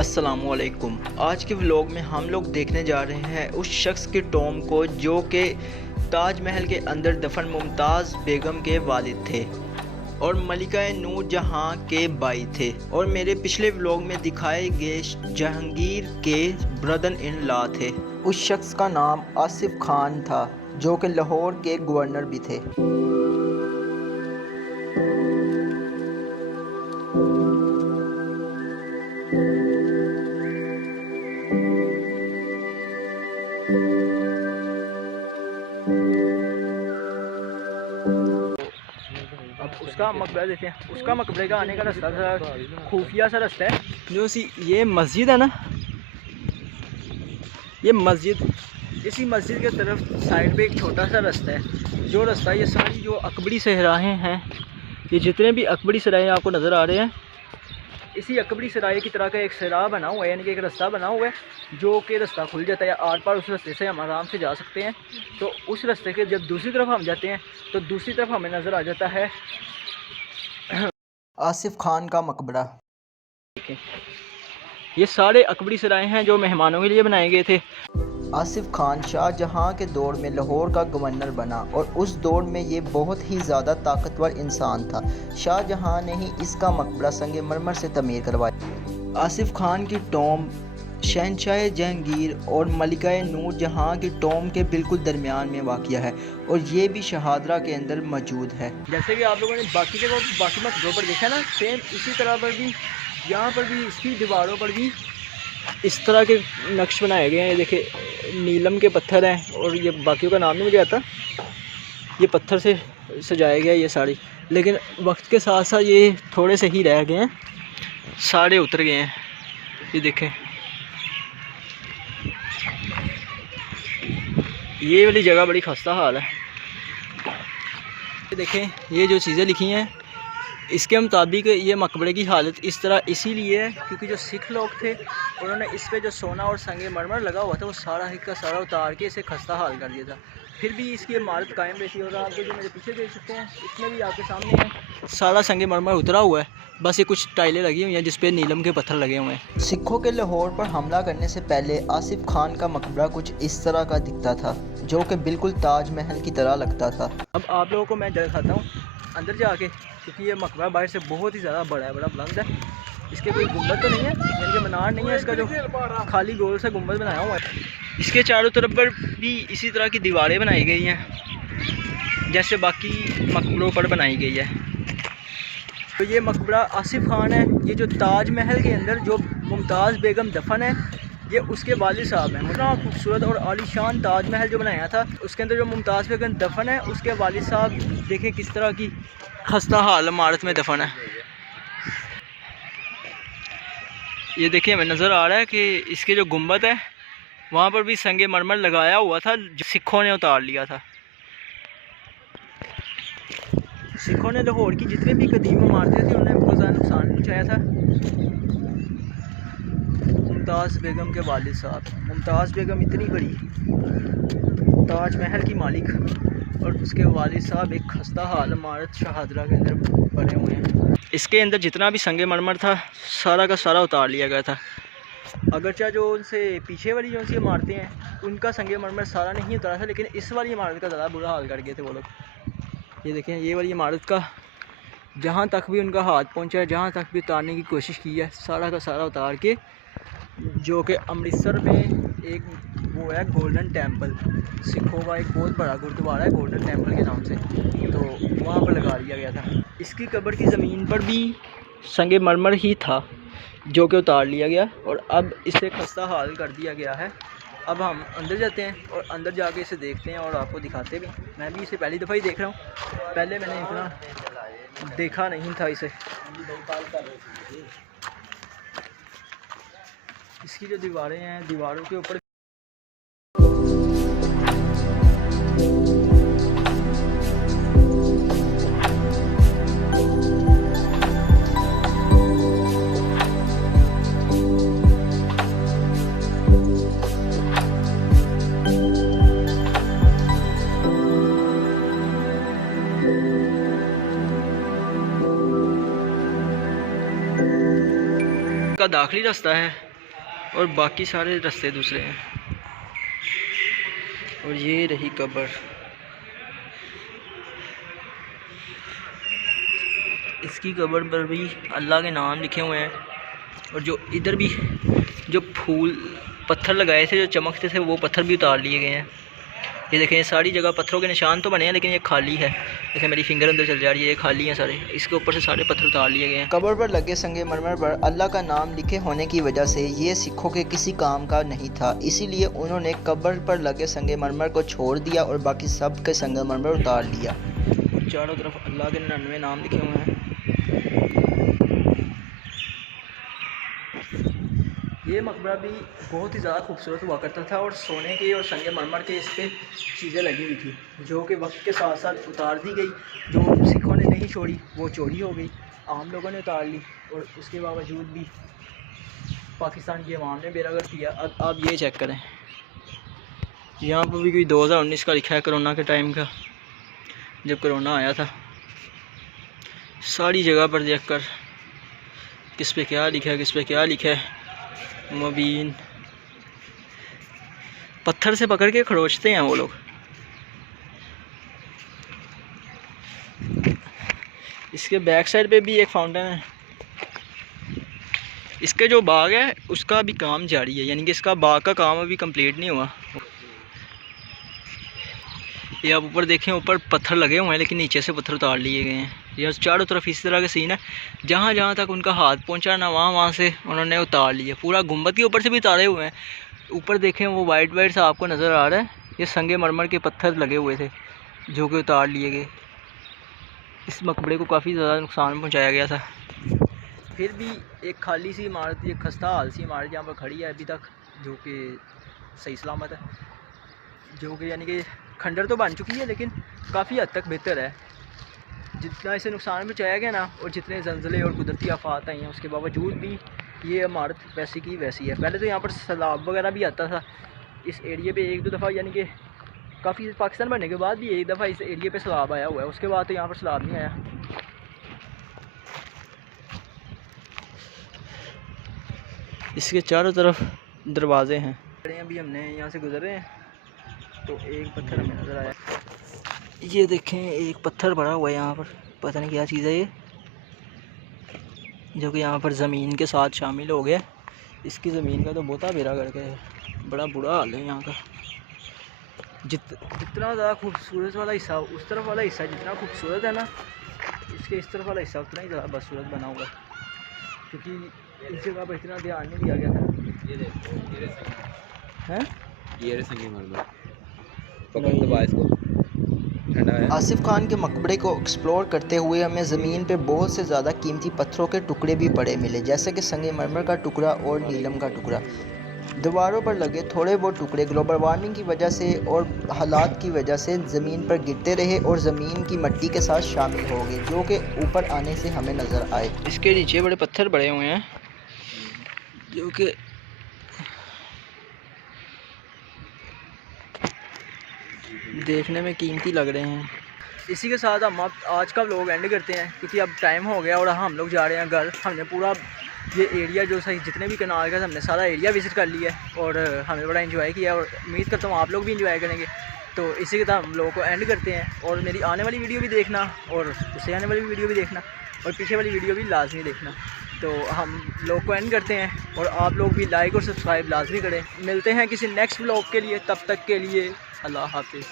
अस्सलामुअलैकुम। आज के व्लॉग में हम लोग देखने जा रहे हैं उस शख्स के टॉम को जो कि ताजमहल के अंदर दफन मुमताज़ बेगम के वालिद थे और मलिका नूर जहां के भाई थे और मेरे पिछले व्लॉग में दिखाए गए जहांगीर के ब्रदर इन लॉ थे। उस शख्स का नाम आसिफ खान था जो कि लाहौर के गवर्नर भी थे। अब उसका मकबरा देखते हैं। उसका मकबरे का आने का रास्ता सा खुफिया सा रास्ता है। जो ये मस्जिद है ना, ये मस्जिद, इसी मस्जिद के तरफ साइड पे एक छोटा सा रास्ता है। जो रास्ता, ये सारी जो अकबरी सहराएँ हैं, ये जितने भी अकबरी सराय आपको नज़र आ रहे हैं, इसी अकबरी सराय की तरह का एक सरा बना हुआ है, यानी कि एक रास्ता बना हुआ है जो कि रास्ता खुल जाता है। आर पार उस रास्ते से हम आराम से जा सकते हैं। तो उस रास्ते के जब दूसरी तरफ हम जाते हैं तो दूसरी तरफ हमें नज़र आ जाता है आसिफ खान का मकबरा। ये सारे अकबरी सराय हैं जो मेहमानों के लिए बनाए गए थे। आसिफ खान शाहजहां के दौर में लाहौर का गवर्नर बना और उस दौर में ये बहुत ही ज़्यादा ताकतवर इंसान था। शाहजहां ने ही इसका मकबरा संगमरमर से तमीर करवाया। आसिफ खान की टॉम शहनशाह जहांगीर और मलिका नूर जहां की टॉम के बिल्कुल दरमियान में वाक़िया है और ये भी शहादरा के अंदर मौजूद है। जैसे कि आप लोगों ने बाकी जगह बाकी मकबरों पर देखा ना, सेम इसी तरह पर भी यहाँ पर भी इसकी दीवारों पर भी इस तरह के नक्श बनाए गए हैं। ये देखिए, नीलम के पत्थर हैं और ये बाकियों का नाम नहीं मुझे आता। ये पत्थर से सजाया गया ये साड़ी, लेकिन वक्त के साथ साथ ये थोड़े से ही रह गए हैं, सारे उतर गए हैं। ये देखें, ये वाली जगह बड़ी खस्ता हाल है। ये देखें, ये जो चीज़ें लिखी हैं इसके मुताबिक ये मकबरे की हालत इस तरह इसीलिए है क्योंकि जो सिख लोग थे उन्होंने इस पे जो सोना और संगे मरमर लगा हुआ था वो सारा का सारा उतार के इसे खस्ता हाल कर दिया था। फिर भी इसकी इमारत कायम रहती है। और आप जो मेरे पीछे देख सकते हैं, इसमें भी आपके सामने है सारा संगे मरमर उतरा हुआ है, बस ये कुछ टाइलें लगी हुई हैं जिस पे नीलम के पत्थर लगे हुए हैं। सिखों के लाहौर पर हमला करने से पहले आसिफ खान का मकबरा कुछ इस तरह का दिखता था जो कि बिल्कुल ताजमहल की तरह लगता था। अब आप लोगों को मैं दिखाता हूँ अंदर जाके, क्योंकि ये मकबरा बाहर से बहुत ही ज़्यादा बड़ा है, बड़ा बुलंद है। इसके कोई गुंबद तो नहीं है, यानी कि मीनार नहीं है, इसका जो खाली गोल सा गुंबद बनाया हुआ है। इसके चारों तरफ पर भी इसी तरह की दीवारें बनाई गई हैं जैसे बाकी मकबरों पर बनाई गई है। तो ये मकबरा आसिफ खान है। ये जो ताजमहल के अंदर जो मुमताज़ बेगम दफन है, ये उसके वालिद साहब हैं। इतना खूबसूरत और आलीशान ताजमहल जो बनाया था, उसके अंदर जो मुमताज़ बेगम दफन है उसके वालिद साहब देखें किस तरह की खस्ता हाल इमारत में दफन है। ये देखिए, हमें नज़र आ रहा है कि इसके जो गुंबद है वहाँ पर भी संगे मरमर लगाया हुआ था जो सिखों ने उतार लिया था। सिखों ने लाहौर की जितनी भी कदीम इमारतें थी उन्हें बहुत ज़्यादा नुकसान पहुँचाया था। मुमताज़ बेगम के वालिद साहब, मुमताज़ बेगम इतनी बड़ी ताजमहल की मालिक और उसके वालिद साहब एक खस्ता हाल इमारत शहादरा के अंदर बने हुए हैं। इसके अंदर जितना भी संगे मरमर था सारा का सारा उतार लिया गया था। अगरचे जो उनसे पीछे वाली जो सी इमारतें हैं उनका संगे मरमर सारा नहीं उतारा था, लेकिन इस वाली इमारत का ज़्यादा बुरा हाल कर गए थे वो लोग। ये देखें, ये वाली इमारत का जहाँ तक भी उनका हाथ पहुँचा है, जहाँ तक भी उतारने की कोशिश की है, सारा का सारा उतार के, जो कि अमृतसर में एक वो है गोल्डन टेम्पल, सिखों का एक बहुत बड़ा गुरुद्वारा है गोल्डन टेम्पल के नाम से, तो वहाँ पर लगा दिया गया था। इसकी कब्र की ज़मीन पर भी संगे मरमर ही था जो कि उतार लिया गया और अब इसे खस्ता हाल कर दिया गया है। अब हम अंदर जाते हैं और अंदर जाके इसे देखते हैं और आपको दिखाते भी। मैं भी इसे पहली दफ़ा ही देख रहा हूँ, पहले मैंने इतना देखा नहीं था इसे। इसकी जो दीवारें हैं, दीवारों के ऊपर का दाखिली रास्ता है और बाकी सारे रास्ते दूसरे हैं। और ये रही कब्र। इसकी कब्र पर भी अल्लाह के नाम लिखे हुए हैं। और जो इधर भी जो फूल पत्थर लगाए थे जो चमकते थे वो पत्थर भी उतार लिए गए हैं। ये देखें सारी जगह पत्थरों के निशान तो बने हैं लेकिन ये खाली है। जैसे मेरी फिंगर अंदर चल जा रही है, ये खाली हैं सारे। इसके ऊपर से सारे पत्थर उतार लिए गए हैं। कब्र पर लगे संगमरमर पर अल्लाह का नाम लिखे होने की वजह से ये सिखों के किसी काम का नहीं था, इसीलिए उन्होंने कब्र पर लगे संगमरमर को छोड़ दिया और बाकी सब के संगमरमर उतार लिया। चारों तरफ अल्लाह के 99 नाम लिखे हुए हैं। ये मकबरा भी बहुत ही ज़्यादा खूबसूरत हुआ करता था और सोने के और संगमरमर के इस पर चीज़ें लगी हुई थी जो कि वक्त के साथ साथ उतार दी गई। जो सिखों ने नहीं छोड़ी वो चोरी हो गई, आम लोगों ने उतार ली और उसके बावजूद भी पाकिस्तान की अवाम ने बेरागर किया। अब आप ये चेक करें, यहाँ पर भी कोई 2019 का लिखा है, कोरोना के टाइम का, जब कोरोना आया था। सारी जगह पर देख कर किस पे क्या लिखा है, किस पे क्या लिखा है। मुबीन पत्थर से पकड़ के खरोचते हैं वो लोग। इसके बैक साइड पे भी एक फाउंटेन है। इसके जो बाग है उसका भी काम जारी है, यानी कि इसका बाग का काम अभी कंप्लीट नहीं हुआ। ये आप ऊपर देखें, ऊपर पत्थर लगे हुए हैं लेकिन नीचे से पत्थर उतार लिए गए हैं। ये चारों तरफ इस तरह के सीन है, जहाँ जहाँ तक उनका हाथ पहुँचा ना वहाँ से उन्होंने उतार लिया। पूरा गुंबद के ऊपर से भी उतारे हुए हैं। ऊपर देखें वो वाइट वाइट सा आपको नज़र आ रहा है, ये संगमरमर के पत्थर लगे हुए थे जो कि उतार लिए गए। इस मकबरे को काफ़ी ज़्यादा नुकसान पहुँचाया गया था। फिर भी एक खाली सी इमारत, एक खस्ता हाल सी इमारत यहाँ पर खड़ी है अभी तक, जो कि सही सलामत है, जो कि यानी कि खंडर तो बन चुकी है लेकिन काफ़ी हद तक बेहतर है। जितना इसे नुकसान पहुँचाया गया ना और जितने जल्ज़ले और कुदरती आफात आई हैं उसके बावजूद भी ये इमारत वैसी की वैसी है। पहले तो यहाँ पर सैलाब वगैरह भी आता था इस एरिए पे एक दो दफ़ा, यानी कि काफ़ी पाकिस्तान बनने के बाद भी एक दफ़ा इस एरिए पे सैलाब आया हुआ है, उसके बाद तो यहाँ पर सैलाब नहीं आया। इसके चारों तरफ दरवाजे हैं। अभी हमने यहाँ से गुजर रहे हैं तो एक पत्थर हमें नज़र आया। ये देखें एक पत्थर पड़ा हुआ है यहाँ पर, पता नहीं क्या चीज़ है ये, जो कि यहाँ पर ज़मीन के साथ शामिल हो गया। इसकी ज़मीन का तो बहुता बेड़ा करके है, बड़ा बुरा हाल है यहाँ का। जितना ज़्यादा खूबसूरत वाला हिस्सा उस तरफ वाला हिस्सा जितना खूबसूरत है ना, इसके इस तरफ वाला हिस्सा उतना ही ज़्यादा बदसूरत बना हुआ है, क्योंकि इस जगह पर इतना ध्यान नहीं दिया गया था। हैं ये आसिफ खान के मकबरे को एक्सप्लोर करते हुए हमें ज़मीन पे बहुत से ज़्यादा कीमती पत्थरों के टुकड़े भी पड़े मिले, जैसे कि संगमरमर का टुकड़ा और नीलम का टुकड़ा। दीवारों पर लगे थोड़े बहुत टुकड़े ग्लोबल वार्मिंग की वजह से और हालात की वजह से ज़मीन पर गिरते रहे और ज़मीन की मिट्टी के साथ शामिल हो गए, जो कि ऊपर आने से हमें नज़र आए। इसके नीचे बड़े पत्थर पड़े हुए हैं जो कि देखने में कीमती लग रहे हैं। इसी के साथ हम अब आज का व्लॉग एंड करते हैं, क्योंकि अब टाइम हो गया और हम लोग जा रहे हैं घर। हमने पूरा ये एरिया जो सही जितने भी कनाल का हमने सारा एरिया विज़िट कर लिया है और हमने बड़ा एंजॉय किया और उम्मीद करता हूँ आप लोग भी एंजॉय करेंगे। तो इसी के साथ हम लोगों को एंड करते हैं और मेरी आने वाली वीडियो भी देखना और उससे आने वाली वीडियो भी देखना और पीछे वाली वीडियो भी लाजमी देखना। तो हम लोग को एंड करते हैं और आप लोग भी लाइक और सब्सक्राइब लाजमी करें। मिलते हैं किसी नेक्स्ट व्लॉग के लिए, तब तक के लिए अल्लाह हाफिज़।